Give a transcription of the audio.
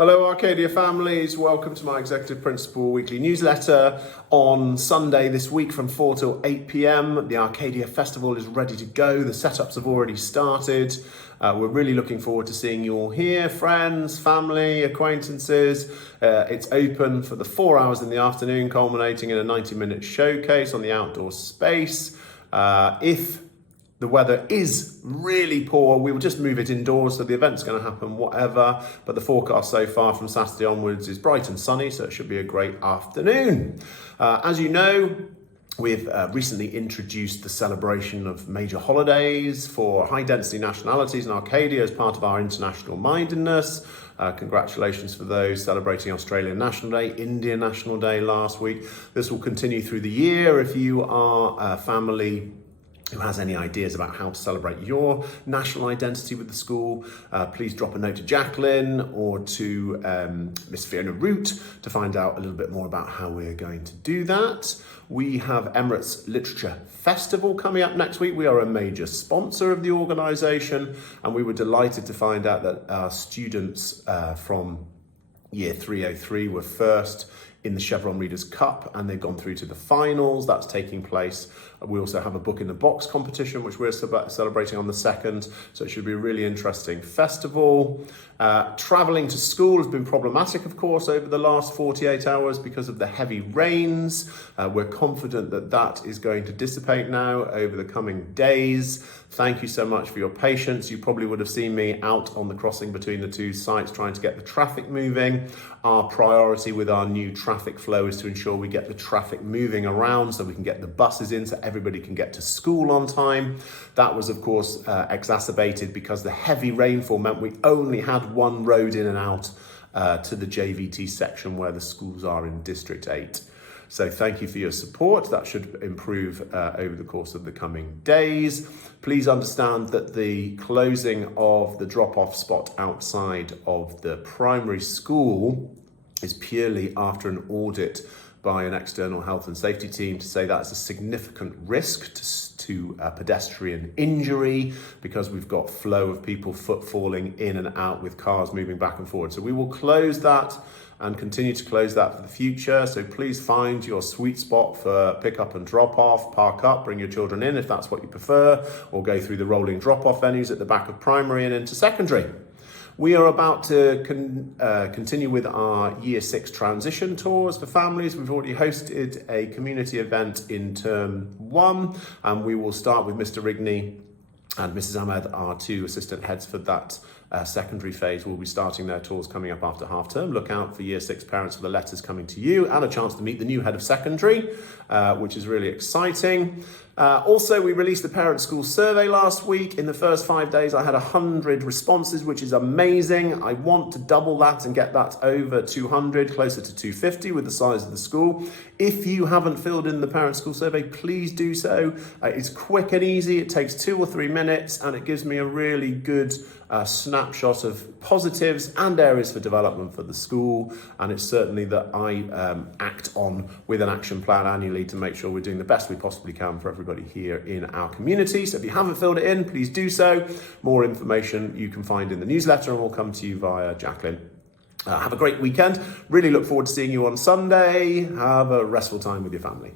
Hello Arcadia families, welcome to my Executive Principal weekly newsletter. On Sunday this week from 4 till 8 p.m, the Arcadia Festival is ready to go. The setups have already started. We're really looking forward to seeing you all here, friends, family, acquaintances. It's open for the 4 hours in the afternoon, culminating in a 90-minute showcase on the outdoor space. If the weather is really poor, we will just move it indoors, so the event's going to happen whatever, but the forecast so far from Saturday onwards is bright and sunny, so it should be a great afternoon. As you know, we've recently introduced the celebration of major holidays for high-density nationalities in Arcadia as part of our international mindedness. Congratulations for those celebrating Australian National Day, Indian National Day last week. This will continue through the year. If you are a family who has any ideas about how to celebrate your national identity with the school, please drop a note to Jacqueline or to Miss Fiona Root to find out a little bit more about how we're going to do that. We have Emirates Literature Festival coming up next week. We are a major sponsor of the organisation, and we were delighted to find out that our students from Year 303 were first in the Chevron Readers' Cup, and they've gone through to the finals. That's taking place. We also have a book in the box competition, which we're celebrating on the 2nd, so it should be a really interesting festival. Travelling to school has been problematic, of course, over the last 48 hours because of the heavy rains. We're confident that that is going to dissipate now over the coming days. Thank you so much for your patience. You probably would have seen me out on the crossing between the two sites trying to get the traffic moving. Our priority with our new traffic flow is to ensure we get the traffic moving around so we can get the buses in so everybody can get to school on time. That was, of course, exacerbated because the heavy rainfall meant we only had one road in and out to the JVT section where the schools are in District 8. So thank you for your support. That should improve over the course of the coming days. Please understand that the closing of the drop-off spot outside of the primary school is purely after an audit by an external health and safety team to say that's a significant risk to pedestrian injury because we've got flow of people footfalling in and out with cars moving back and forward. So we will close that and continue to close that for the future. So please find your sweet spot for pick up and drop off, park up, bring your children in if that's what you prefer, or go through the rolling drop off venues at the back of primary and into secondary. We are about to continue with our Year 6 transition tours for families. We've already hosted a community event in term 1, and we will start with Mr. Rigney and Mrs. Ahmed, our two assistant heads for that secondary phase. Will be starting their tours coming up after half term. Look out for Year 6 parents for the letters coming to you and a chance to meet the new head of secondary, which is really exciting. Also, we released the Parent School Survey last week. In the first 5 days, I had 100 responses, which is amazing. I want to double that and get that over 200, closer to 250 with the size of the school. If you haven't filled in the Parent School Survey, please do so. It's quick and easy. It takes 2 or 3 minutes, and it gives me a really good snapshot of positives and areas for development for the school. And it's certainly that I act on with an action plan annually to make sure we're doing the best we possibly can for everybody here in our community. So if you haven't filled it in, please do so. More information you can find in the newsletter and will come to you via Jacqueline. Have a great weekend. Really look forward to seeing you on Sunday. Have a restful time with your family.